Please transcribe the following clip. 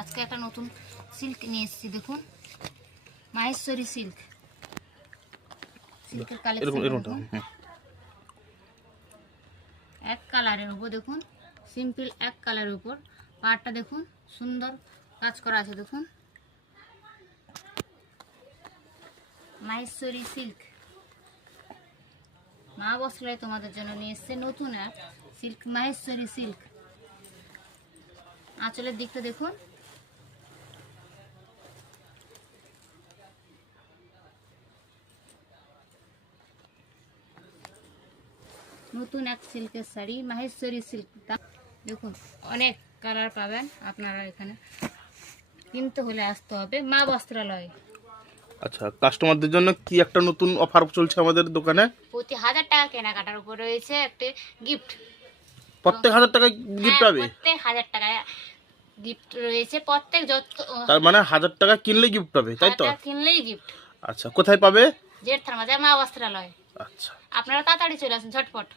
আজকে একটা নতুন সিল্ক নিয়ে এসেছি, দেখুন মাহেশ্বরী সিল্ক। সিল্কের কালেকশন এক কালারের উপর, দেখুন সিম্পল এক কালারের উপর পাড়টা দেখুন সুন্দর কাজ করা আছে। দেখুন মাহেশ্বরী সিল্ক, মা বস্ত্রালয় তোমাদের জন্য নিয়ে এসছে নতুন এক সিল্ক, মাহেশ্বরী সিল্ক। আঁচলের দিকটা দেখুন, নতুন এক সিল্কের শাড়ি মাহেশ্বরী সিল্ক। দেখুন অনেক কালার পাবেন আপনারা, এখানে কিনতে হলে আসতে হবে মা বস্ত্রালয়। আচ্ছা, কাস্টমারদের জন্য কি একটা নতুন অফার চলছে আমাদের দোকানে? প্রতি 1000 টাকা কেনাকাটার উপর রয়েছে একটা গিফট। প্রত্যেক 1000 টাকা গিফট পাবে? প্রত্যেক 1000 টাকা গিফট রয়েছে, প্রত্যেক যত তার মানে 1000 টাকা কিনলে গিফট পাবে, তাই তো? কিনলেই গিফট। আচ্ছা, কোথায় পাবে? জেড থার্মাজা মা বস্ত্রালয়। আচ্ছা, আপনারা তাড়াতাড়ি চলে আসুন ঝটপট।